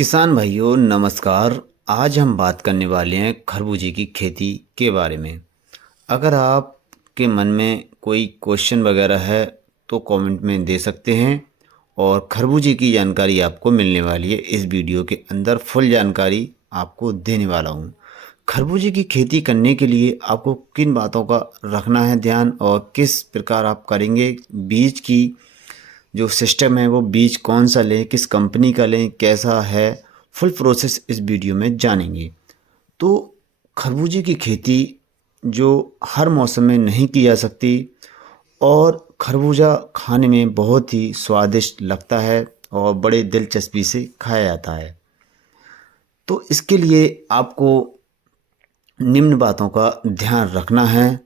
किसान भाइयों नमस्कार। आज हम बात करने वाले हैं खरबूजे की खेती के बारे में। अगर आपके मन में कोई क्वेश्चन वगैरह है तो कमेंट में दे सकते हैं और खरबूजे की जानकारी आपको मिलने वाली है। इस वीडियो के अंदर फुल जानकारी आपको देने वाला हूँ। खरबूजे की खेती करने के लिए आपको किन बातों का रखना है ध्यान और किस प्रकार आप करेंगे, बीज की जो सिस्टम है वो बीज कौन सा लें, किस कंपनी का लें, कैसा है, फुल प्रोसेस इस वीडियो में जानेंगे। तो खरबूजे की खेती जो हर मौसम में नहीं की जा सकती और खरबूजा खाने में बहुत ही स्वादिष्ट लगता है और बड़े दिलचस्पी से खाया जाता है। तो इसके लिए आपको निम्न बातों का ध्यान रखना है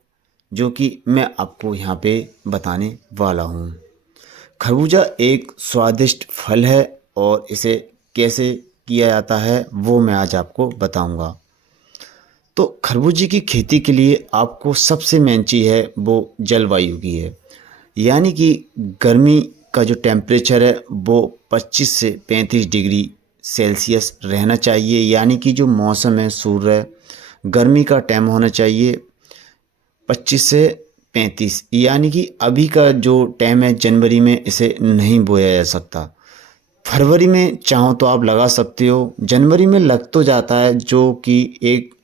जो कि मैं आपको यहाँ पे बताने वाला हूँ। खरबूजा एक स्वादिष्ट फल है और इसे कैसे किया जाता है वो मैं आज आपको बताऊंगा। तो खरबूजे की खेती के लिए आपको सबसे मेन चीज़ है वो जलवायु की है, यानी कि गर्मी का जो टेम्परेचर है वो 25 से 35 डिग्री सेल्सियस रहना चाहिए। यानी कि जो मौसम है सूर्य गर्मी का टाइम होना चाहिए 25 से 35। यानी कि अभी का जो टाइम है जनवरी में इसे नहीं बोया जा सकता। फरवरी में चाहो तो आप लगा सकते हो, जनवरी में लग तो जाता है जो कि एक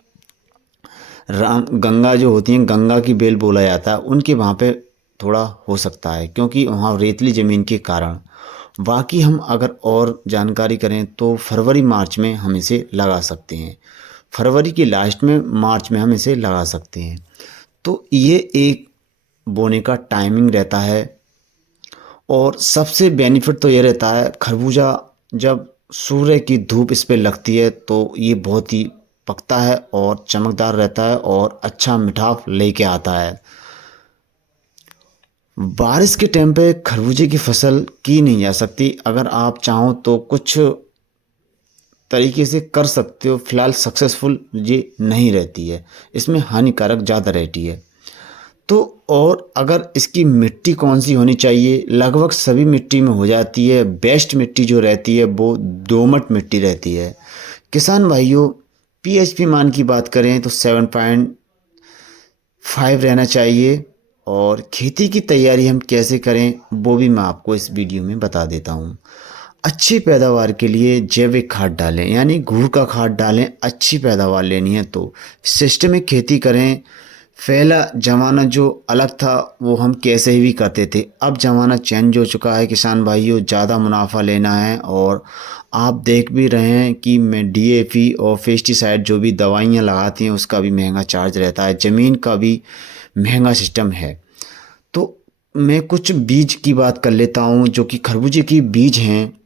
राम गंगा जो होती हैं गंगा की बेल बोला जाता है, उनके वहाँ पे थोड़ा हो सकता है क्योंकि वहाँ रेतली ज़मीन के कारण। बाकी हम अगर और जानकारी करें तो फरवरी मार्च में हम इसे लगा सकते हैं। फरवरी के लास्ट में मार्च में हम इसे लगा सकते हैं। तो ये एक बोने का टाइमिंग रहता है और सबसे बेनिफिट तो ये रहता है खरबूजा जब सूर्य की धूप इस पे लगती है तो ये बहुत ही पकता है और चमकदार रहता है और अच्छा मिठास लेके आता है। बारिश के टाइम पे खरबूजे की फसल की नहीं जा सकती। अगर आप चाहो तो कुछ तरीके से कर सकते हो, फिलहाल सक्सेसफुल ये नहीं रहती है, इसमें हानिकारक ज़्यादा रहती है। तो और अगर इसकी मिट्टी कौन सी होनी चाहिए, लगभग सभी मिट्टी में हो जाती है। बेस्ट मिट्टी जो रहती है वो दोमट मिट्टी रहती है। किसान भाइयों पीएचपी मान की बात करें तो 7.5 रहना चाहिए। और खेती की तैयारी हम कैसे करें वो भी मैं आपको इस वीडियो में बता देता हूँ। अच्छी पैदावार के लिए जैविक खाद डालें, यानी घूर का खाद डालें। अच्छी पैदावार लेनी है तो सिस्टमिक खेती करें। पहला ज़माना जो अलग था वो हम कैसे ही भी करते थे, अब ज़माना चेंज हो चुका है किसान भाइयों। ज़्यादा मुनाफा लेना है और आप देख भी रहे हैं कि मैं डीएपी और पेस्टिसाइड जो भी दवाइयाँ लगाती हैं उसका भी महंगा चार्ज रहता है, ज़मीन का भी महंगा सिस्टम है। तो मैं कुछ बीज की बात कर लेता हूँ जो कि खरबूजे की बीज हैं।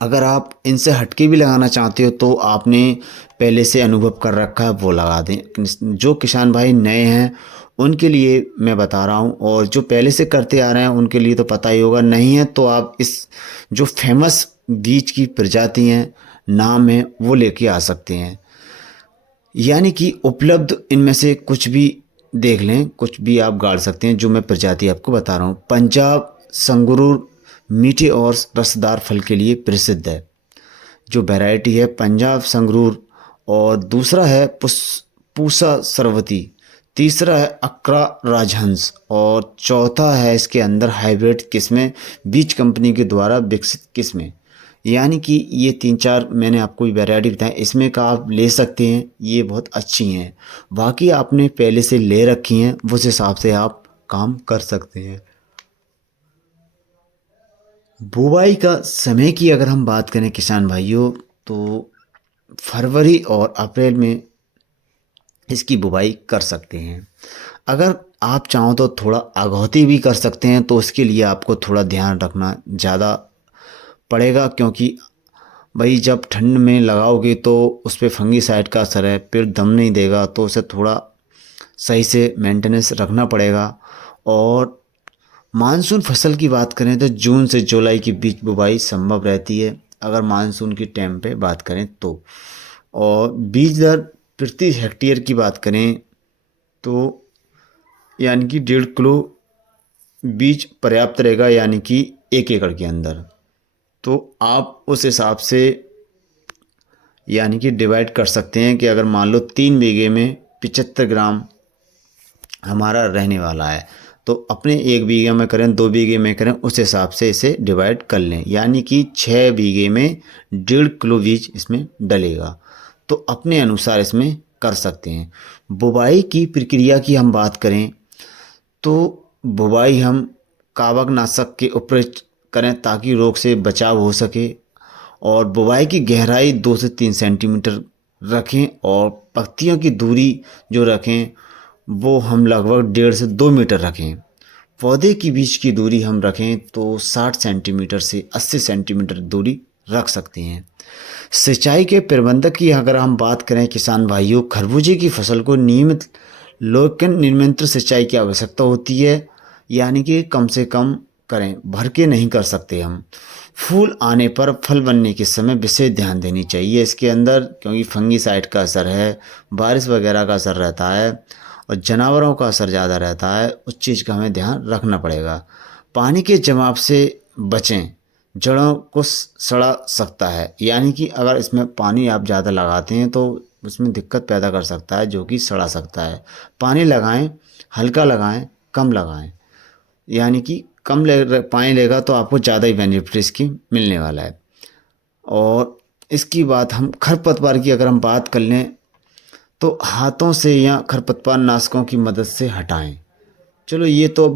अगर आप इनसे हटके भी लगाना चाहते हो तो आपने पहले से अनुभव कर रखा है वो लगा दें। जो किसान भाई नए हैं उनके लिए मैं बता रहा हूँ और जो पहले से करते आ रहे हैं उनके लिए तो पता ही होगा। नहीं है तो आप इस जो फेमस बीज की प्रजाति हैं नाम है वो लेके आ सकते हैं। यानी कि उपलब्ध इनमें से कुछ भी देख लें, कुछ भी आप गाड़ सकते हैं। जो मैं प्रजाति आपको बता रहा हूँ, पंजाब संगरूर मीठे और रसदार फल के लिए प्रसिद्ध है। जो वैरायटी है पंजाब संगरूर, और दूसरा है पूसा सरवती, तीसरा है अकरा राजहंस और चौथा है इसके अंदर हाइब्रिड किस्में बीज कंपनी के द्वारा विकसित किस्में। यानी कि ये 3-4 मैंने आपको वैरायटी बताई, इसमें का आप ले सकते हैं, ये बहुत अच्छी हैं। बाकी आपने पहले से ले रखी हैं उस हिसाब से आप काम कर सकते हैं। बुवाई का समय की अगर हम बात करें किसान भाइयों तो फरवरी और अप्रैल में इसकी बुवाई कर सकते हैं। अगर आप चाहो तो थोड़ा अगौती भी कर सकते हैं तो उसके लिए आपको थोड़ा ध्यान रखना ज़्यादा पड़ेगा क्योंकि भाई जब ठंड में लगाओगे तो उस पर फंगीसाइड का असर है, पेड़ दम नहीं देगा, तो उसे थोड़ा सही से मेंटेनेंस रखना पड़ेगा। और मानसून फसल की बात करें तो जून से जुलाई के बीच बुवाई संभव रहती है अगर मानसून की टाइम पे बात करें तो। और बीज दर प्रति हेक्टेयर की बात करें तो यानी कि 1.5 किलो बीज पर्याप्त रहेगा, यानी कि 1 एकड़ के अंदर। तो आप उस हिसाब से यानी कि डिवाइड कर सकते हैं कि अगर मान लो 3 बीघे में 75 ग्राम हमारा रहने वाला है, तो अपने 1 बीघे में करें 2 बीघे में करें, उस हिसाब से इसे डिवाइड कर लें। यानी कि 6 बीघे में 1.5 किलो बीज इसमें डलेगा, तो अपने अनुसार इसमें कर सकते हैं। बुवाई की प्रक्रिया की हम बात करें तो बुवाई हम कवकनाशक के उपयोग करें ताकि रोग से बचाव हो सके, और बुवाई की गहराई 2 से 3 सेंटीमीटर रखें, और पत्तियों की दूरी जो रखें वो हम लगभग 1.5 से 2 मीटर रखें। पौधे की बीच की दूरी हम रखें तो 60 सेंटीमीटर से 80 सेंटीमीटर दूरी रख सकते हैं। सिंचाई के प्रबंधक की अगर हम बात करें किसान भाइयों, खरबूजे की फसल को नियमित लेकिन निरंतर सिंचाई की आवश्यकता होती है, यानी कि कम से कम करें, भर के नहीं कर सकते हम। फूल आने पर फल बनने के समय विशेष ध्यान देनी चाहिए इसके अंदर, क्योंकि फंगीसाइड का असर है, बारिश वगैरह का असर रहता है और जानवरों का असर ज़्यादा रहता है, उस चीज़ का हमें ध्यान रखना पड़ेगा। पानी के जमाव से बचें, जड़ों को सड़ा सकता है, यानी कि अगर इसमें पानी आप ज़्यादा लगाते हैं तो उसमें दिक्कत पैदा कर सकता है, जो कि सड़ा सकता है। पानी लगाएं, हल्का लगाएं, कम लगाएं, यानी कि कम पानी लेगा तो आपको ज़्यादा ही बेनिफिट इसकी मिलने वाला है। और इसकी बात हम खरपतवार की अगर हम बात कर लें तो हाथों से या खरपतवार नाशकों की मदद से हटाएं। चलो ये तो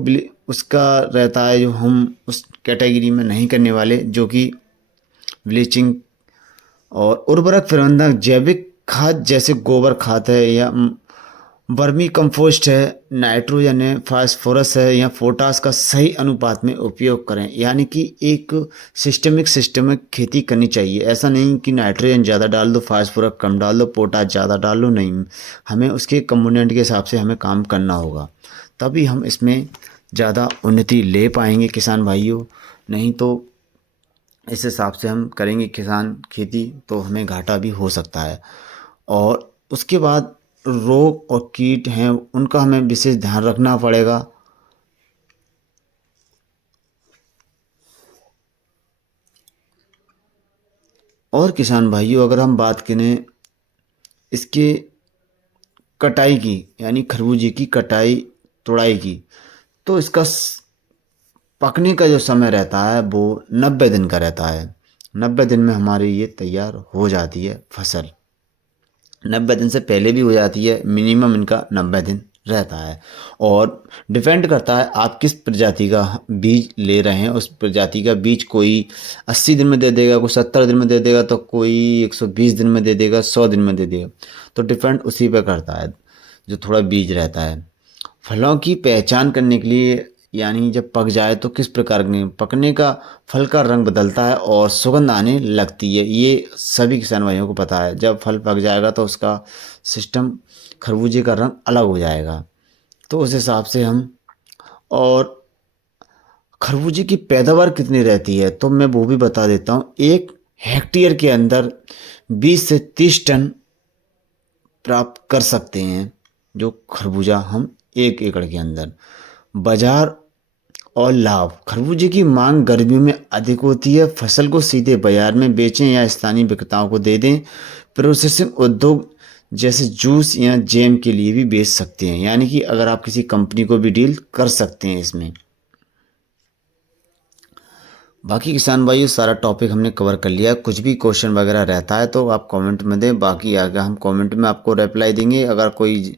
उसका रहता है, जो हम उस कैटेगरी में नहीं करने वाले, जो कि ब्लीचिंग और उर्वरक प्रबंधन। जैविक खाद जैसे गोबर खाद है या वर्मी कंपोस्ट है, नाइट्रोजन है, फास्फोरस है या पोटास का सही अनुपात में उपयोग करें। यानी कि एक सिस्टमिक खेती करनी चाहिए। ऐसा नहीं कि नाइट्रोजन ज़्यादा डाल दो, फास्फोरस कम डाल दो, पोटास ज़्यादा डाल दो, नहीं, हमें उसके कंपोनेंट के हिसाब से हमें काम करना होगा, तभी हम इसमें ज़्यादा उन्नति ले पाएंगे किसान भाइयों। नहीं तो इस हिसाब से हम करेंगे किसान खेती तो हमें घाटा भी हो सकता है। और उसके बाद रोग और कीट हैं, उनका हमें विशेष ध्यान रखना पड़ेगा। और किसान भाइयों अगर हम बात करें इसके कटाई की, यानी खरबूजे की कटाई तुड़ाई की, तो इसका पकने का जो समय रहता है वो 90 दिन का रहता है। 90 दिन में हमारी ये तैयार हो जाती है फसल। 90 दिन से पहले भी हो जाती है, मिनिमम इनका 90 दिन रहता है। और डिपेंड करता है आप किस प्रजाति का बीज ले रहे हैं, उस प्रजाति का बीज कोई 80 दिन में दे देगा, कोई 70 दिन में दे देगा, तो कोई 120 दिन में दे देगा, 100 दिन में दे देगा, तो डिपेंड उसी पे करता है जो थोड़ा बीज रहता है। फलों की पहचान करने के लिए, यानी जब पक जाए तो किस प्रकार के पकने का फल का रंग बदलता है और सुगंध आने लगती है, ये सभी किसान भाइयों को पता है। जब फल पक जाएगा तो उसका सिस्टम खरबूजे का रंग अलग हो जाएगा, तो उस हिसाब से हम। और खरबूजे की पैदावार कितनी रहती है तो मैं वो भी बता देता हूँ। 1 हेक्टेयर के अंदर 20 से 30 टन प्राप्त कर सकते हैं, जो खरबूजा हम 1 एकड़ के अंदर। बाजार और लाभ, खरबूजे की मांग गर्मियों में अधिक होती है। फसल को सीधे बाजार में बेचें या स्थानीय विक्रेताओं को दे दें। प्रोसेसिंग उद्योग जैसे जूस या जैम के लिए भी बेच सकते हैं, यानी कि अगर आप किसी कंपनी को भी डील कर सकते हैं इसमें। बाकी किसान भाई सारा टॉपिक हमने कवर कर लिया। कुछ भी क्वेश्चन वगैरह रहता है तो आप कमेंट में दें, बाकी आगे हम कमेंट में आपको रिप्लाई देंगे। अगर कोई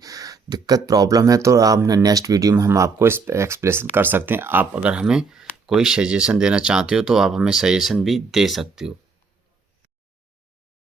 दिक्कत प्रॉब्लम है तो आप नेक्स्ट वीडियो में हम आपको इस एक्सप्लेन कर सकते हैं। आप अगर हमें कोई सजेशन देना चाहते हो तो आप हमें सजेशन भी दे सकते हो।